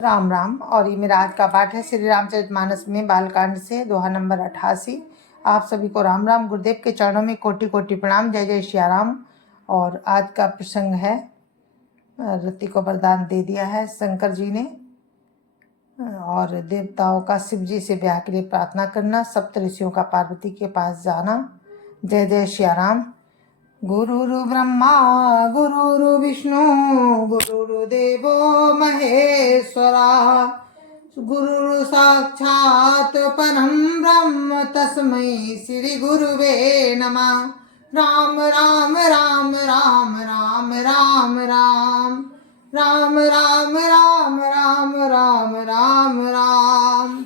राम राम। और ये मेरा आज का पाठ है श्री रामचरितमानस में बालकांड से दोहा नंबर 88। आप सभी को राम राम। गुरुदेव के चरणों में कोटि कोटि प्रणाम। जय जय श्री राम। और आज का प्रसंग है, रति को वरदान दे दिया है शंकर जी ने, और देवताओं का शिव जी से ब्याह के लिए प्रार्थना करना, सप्त ऋषियों का पार्वती के पास जाना। जय जय श्री राम। गुरुरु ब्रह्मा गुरुरु विष्णु गुरुर्देवो महेश्वरा, गुरुरु साक्षात् परं ब्रह्म तस्मै श्री गुरुवे नमः। राम राम राम राम राम राम राम राम राम राम राम राम राम राम।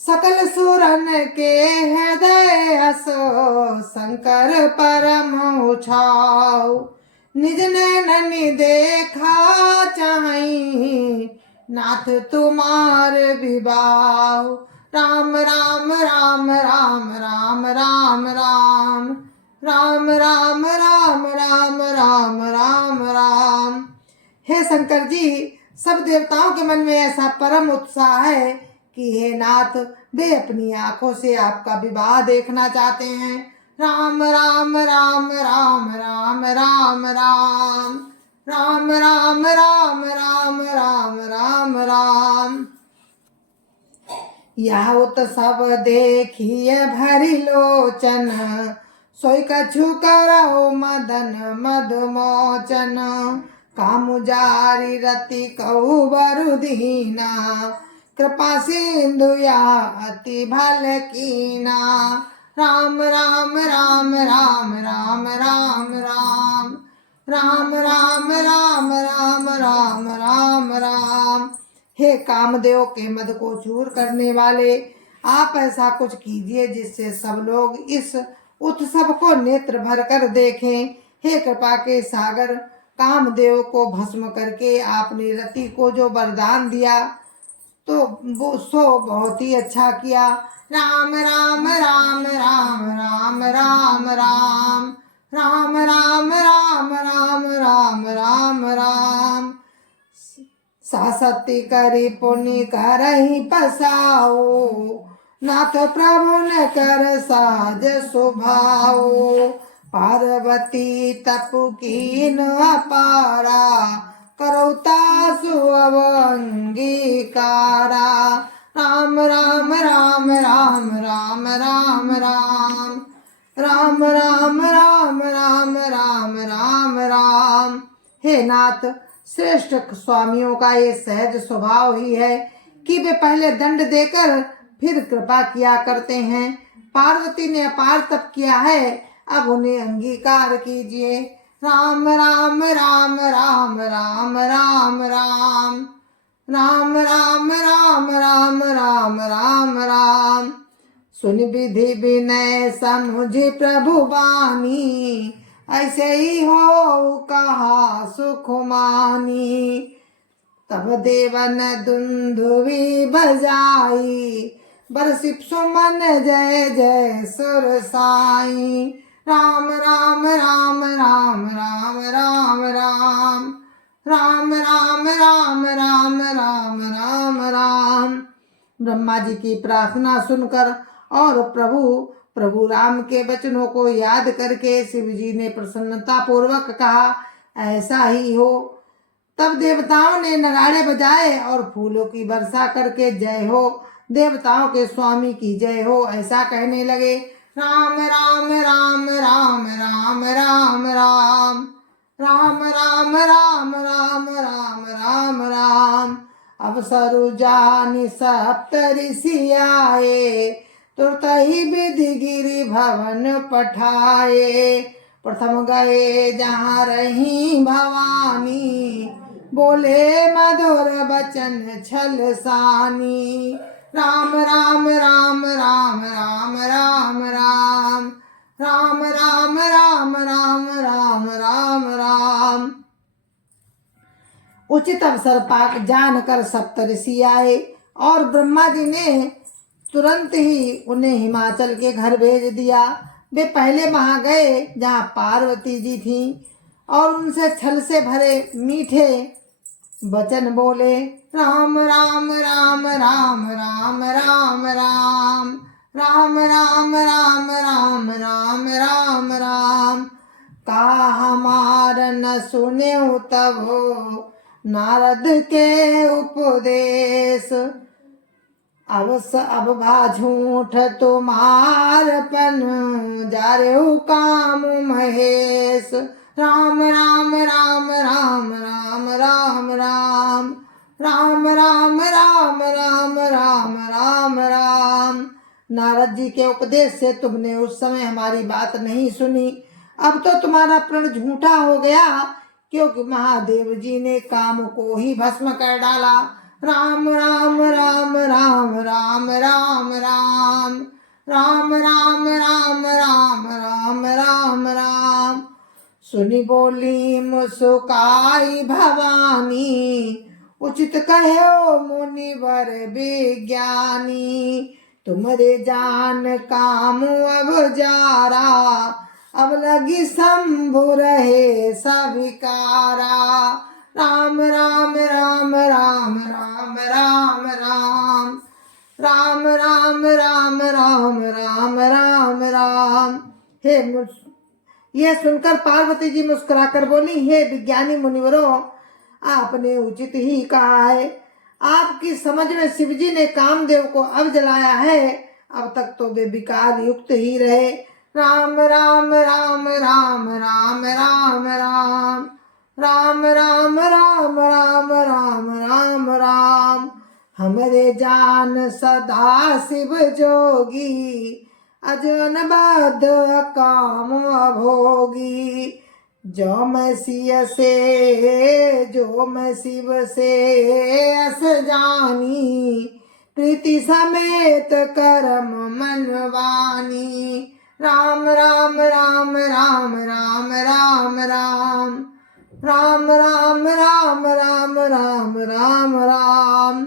सकल सुरन के हृदय हसो शंकर परम उछाओ, निज नैननि देखा चाहि नाथ तुम्हार विभाव। राम राम राम राम राम राम राम राम राम राम राम राम राम राम। हे शंकर जी, सब देवताओं के मन में ऐसा परम उत्साह है कि हे नाथ, वे अपनी आंखों से आपका विवाह देखना चाहते हैं। राम राम राम राम राम राम राम राम राम राम राम राम राम राम। यह उत्सव देखिए भरी लोचन, सोई कछु करौ मदन मदमोचन। कामुजारी रति कहु बरु दीना, कृपा सिंधु या अति भल कीना। राम राम राम राम राम राम राम राम राम राम राम राम राम राम। हे कामदेव के मद को चूर करने वाले, आप ऐसा कुछ कीजिए जिससे सब लोग इस उत्सव को नेत्र भर कर देखें। हे कृपा के सागर, कामदेव को भस्म करके आपने रति को जो वरदान दिया तो वो सो बहुत ही अच्छा किया। राम राम राम राम राम राम राम राम राम राम राम राम राम राम। सासती करी पुण्य करहि पसाओ, नाथ प्रभु न कर साज सुभाओ। पार्वती तपु कीन अपारा, करौता सुअव अंगीकारा। राम राम राम राम राम राम राम राम राम राम राम राम राम राम। हे नाथ, श्रेष्ठ स्वामियों का ये सहज स्वभाव ही है कि वे पहले दंड देकर फिर कृपा किया करते हैं। पार्वती ने अपार तप किया है, अब उन्हें अंगीकार कीजिए। राम राम राम राम राम राम राम राम राम राम राम राम राम राम। सुन विधि विनय समुझ प्रभु बानी, ऐसे ही हो कहा सुख मानी। तब देवन दुंदुभी बजाई, बरसि सुमन जय जय सुर साई। राम राम राम राम राम राम राम राम राम राम राम राम राम राम। ब्रह्मा जी की प्रार्थना सुनकर और प्रभु राम के वचनों को याद करके शिव जी ने प्रसन्नता पूर्वक कहा, ऐसा ही हो। तब देवताओं ने नगाड़े बजाए और फूलों की वर्षा करके जय हो, देवताओं के स्वामी की जय हो, ऐसा कहने लगे। राम राम राम राम राम राम राम राम राम राम राम राम राम राम। अवसरु जानि सप्त ऋषि आए, तुरत ही विधि गिरि भवन पठाए। प्रथम गए जहाँ रही भवानी, बोले मधुर बचन छल सानी। राम राम राम राम राम राम राम राम राम राम राम राम राम राम। उचित अवसर पाक जानकर सप्त ऋषि आए और ब्रह्मा जी ने तुरंत ही उन्हें हिमाचल के घर भेज दिया। वे पहले वहां गए जहाँ पार्वती जी थी और उनसे छल से भरे मीठे बचन बोले राम राम राम राम राम राम राम राम राम राम राम राम राम राम। का हमार न सुने तब नारद के उपदेश। अब भा झूठ तुम्हारपन जारे काम महेश। राम राम राम राम राम राम राम राम राम राम राम राम राम राम। नारद जी के उपदेश से तुमने उस समय हमारी बात नहीं सुनी। अब तो तुम्हारा प्रण झूठा हो गया, क्योंकि महादेव जी ने काम को ही भस्म कर डाला। राम राम राम राम राम राम राम राम राम राम राम राम राम राम। सुनी बोली मुस्काई भवानी, उचित कहो मुनिवर विज्ञानी। तुम्हारे जान काम अब जारा, अब लगी शंभु रहे सविकारा। राम राम राम राम राम राम राम राम राम राम राम राम राम राम। हे यह सुनकर पार्वती जी मुस्कुराकर बोली, हे विज्ञानी मुनिवरों, आपने उचित ही कहा है। आपकी समझ में शिवजी ने कामदेव को अब जलाया है, अब तक तो वे विकार युक्त ही रहे। राम राम राम राम राम राम राम राम राम राम राम राम राम राम। हमरे जान सदा शिव जोगी, अजन बद्ध काम अभोगी। जो मैं शिव से अस जानी, प्रीति समेत करम मनवानी। राम राम राम राम राम राम राम राम राम राम राम राम राम राम।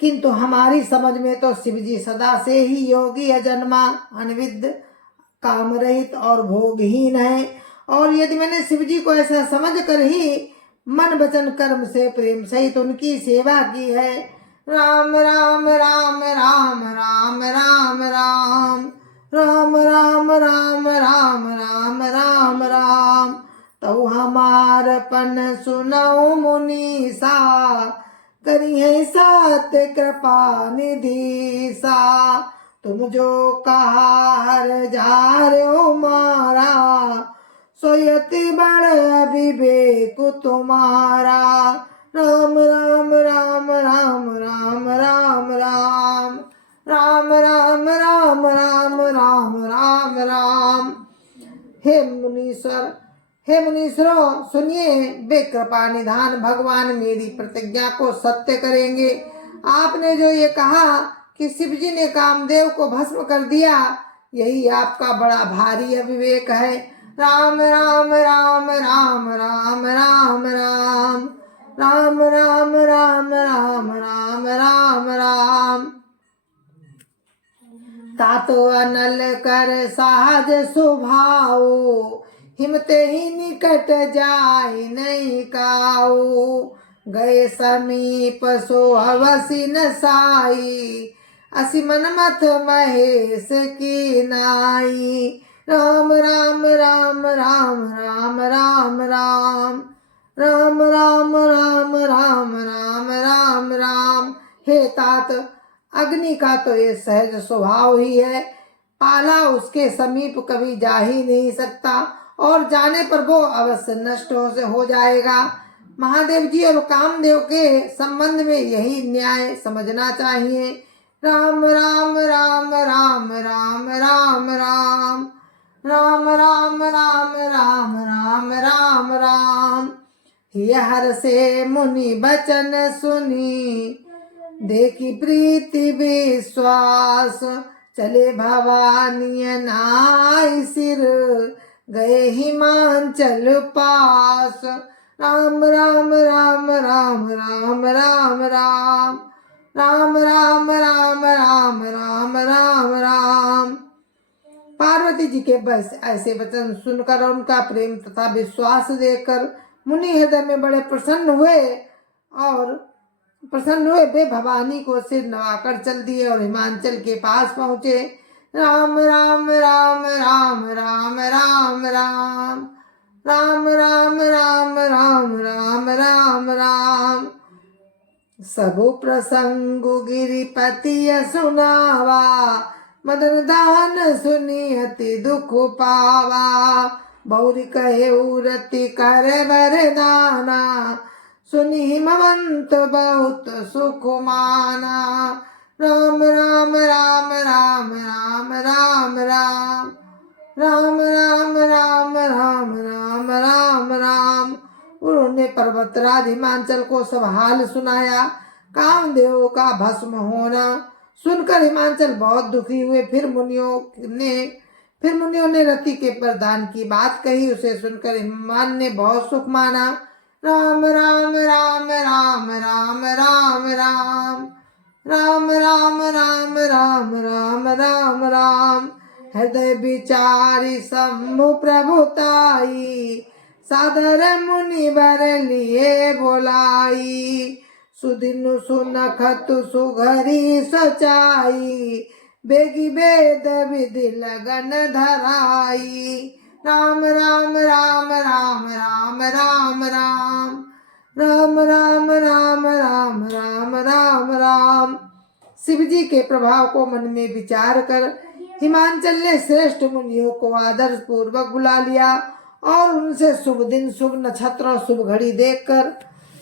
किंतु हमारी समझ में तो शिवजी सदा से ही योगी, अजन्मा, अनविद्ध, काम रहित और भोगहीन है। और यदि मैंने शिवजी को ऐसा समझ कर ही मन वचन कर्म से प्रेम सहित उनकी सेवा की है। राम राम राम राम राम राम राम राम राम राम राम राम राम राम। तो हमार पन सुनऊ मुनीसा, करी है सात कृपा निधि सा। तुम जो कहा जार मारा, सोयति बड़ विवेक तुम्हारा। राम राम राम राम राम राम राम राम राम राम राम राम राम राम। हे मुनीश्वरों, सुनिए, वे कृपा निधान भगवान मेरी प्रतिज्ञा को सत्य करेंगे। आपने जो ये कहा कि शिवजी ने कामदेव को भस्म कर दिया, यही आपका बड़ा भारी अविवेक है। राम राम राम राम राम राम राम राम राम राम राम राम राम राम। तातो अनल कर सहज स्वभाव, हिमते ही निकट जाय नहीं काऊ। गए समीप सो हवसी न साई, असि मनमथ महेश की नाई। राम राम राम राम राम राम राम राम राम राम राम राम राम राम। हे तात, अग्नि का तो ये सहज स्वभाव ही है, पाला उसके समीप कभी जा ही नहीं सकता, और जाने पर वो अवश्य नष्ट हो जाएगा। महादेव जी और कामदेव के संबंध में यही न्याय समझना चाहिए। राम राम राम राम राम राम राम राम राम राम राम राम राम राम। हर से मुनि बचन सुनी, देखी प्रीति विश्वास। चले भवानी नाई सिर, गए हिमांचल पास। राम राम राम राम राम राम राम राम राम राम राम राम राम राम। पार्वती जी के बस ऐसे वचन सुनकर और उनका प्रेम तथा विश्वास देखकर मुनि हृदय में बड़े प्रसन्न हुए वे भवानी को सिर नवाकर चल दिए और हिमांचल के पास पहुंचे। राम राम राम राम राम राम राम राम राम राम राम राम राम राम। सबु प्रसंगु गिरिपति सुनावा, मदन दान सुनी अति दुख पावा। बहुरी कहे उरति कर वरदाना, सुनी हिमवंत बहुत सुख माना। राम राम राम राम राम राम राम राम राम राम राम राम राम राम। उन्होंने पर्वतराज हिमांचल को सब हाल सुनाया। कामदेव का भस्म होना सुनकर हिमांचल बहुत दुखी हुए। फिर मुनियों ने रति के प्रदान की बात कही। उसे सुनकर हिमान ने बहुत सुख माना। राम राम राम राम राम राम राम राम राम राम राम राम राम राम। हृदय विचारी शंभु प्रभुताई, सादर मुनि वर लिए बोलाई। सुदिनु सुनखतु सुघरी सचाई, बेगी वेद विधि लगन धराई। राम राम राम राम राम राम राम राम राम राम राम राम राम राम। शिव जी के प्रभाव को मन में विचार कर हिमांचल ने श्रेष्ठ मुनियों को आदर पूर्वक बुला लिया और उनसे शुभ दिन, शुभ नक्षत्र और शुभ घड़ी देखकर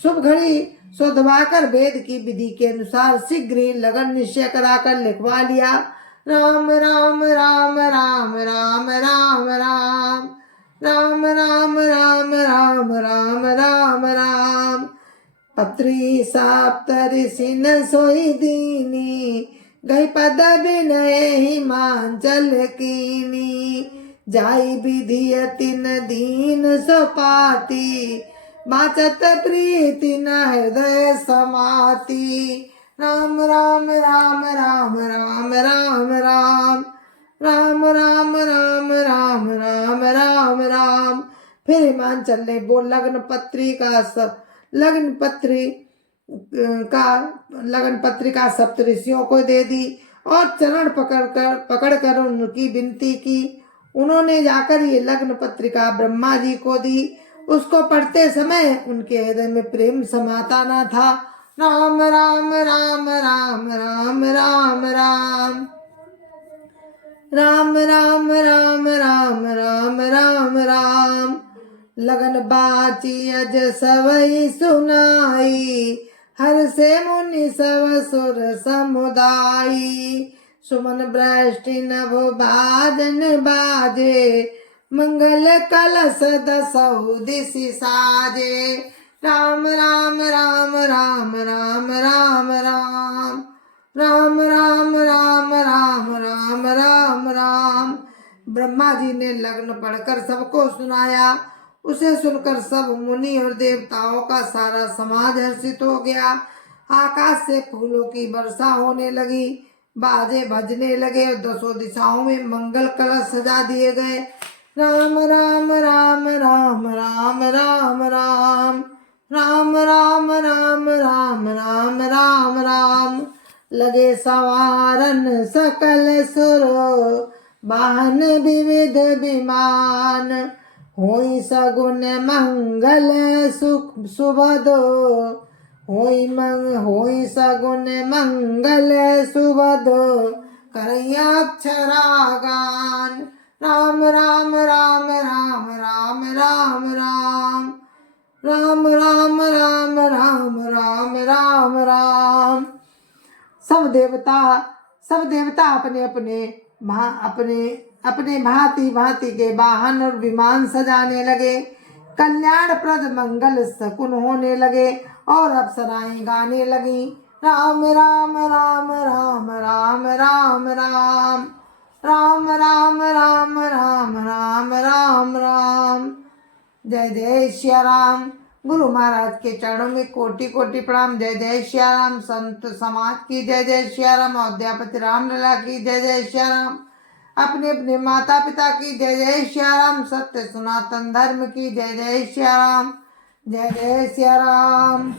शुभ घड़ी शोधवाकर वेद की विधि के अनुसार शीघ्र ही लगन निश्चय कराकर लिखवा लिया। राम राम राम राम राम राम राम राम राम राम राम राम राम राम। पत्री सप्तऋषि न सोई दीनी, गई पद विनय हिमांचल कीनी। जाई विधि अति न दीन सपाती, बाचत प्रीति न हृदय समाती। राम राम राम राम राम राम राम राम राम राम राम राम राम राम। फिर हिमांचल ने वो लग्न पत्रिका सप्तऋषियों को दे दी और चरण पकड़कर उनकी विनती की। उन्होंने जाकर ये लग्न पत्रिका ब्रह्मा जी को दी। उसको पढ़ते समय उनके हृदय में प्रेम समाता न था। राम राम राम राम राम राम राम राम राम राम राम राम राम राम। लगन बाची अज सवई सुनाई, हर से मुनि सब सुर समुदाई। सुमन बृष्टि नभ बाजन बाजे, मंगल कलश दसहु दिशि साजे। राम राम राम राम राम राम राम राम राम राम राम राम राम राम। ब्रह्मा जी ने लग्न पढ़कर सबको सुनाया। उसे सुनकर सब मुनि और देवताओं का सारा समाज हर्षित हो गया। आकाश से फूलों की वर्षा होने लगी, बाजे बजने लगे और दसों दिशाओं में मंगल कलश सजा दिए गए। राम राम राम राम राम राम राम राम राम राम राम राम राम राम। लगे सवारन सकल सुर, वाहन विविध विमान। होई सगुन मंगल सुख सुबद, होई सगुन मंगल सुबद, करैया अक्षरागान। राम राम राम राम राम राम राम राम राम राम राम राम राम राम। सब देवता अपने भांति भांति के वाहन और विमान सजाने लगे। कल्याणप्रद मंगल शकुन होने लगे और अप्सराएं गाने लगी। राम राम राम राम राम राम राम राम राम राम राम राम राम राम। जय जय श्री राम। गुरु महाराज के चरणों में कोटि कोटि प्रणाम। जय जय श्री राम। संत समाज की जय जय श्री राम। अयोध्यापति रामलला की जय जय श्री राम। अपने अपने माता पिता की जय जय श्री राम। सत्य सनातन धर्म की जय जय श्री राम। जय जय सिया राम।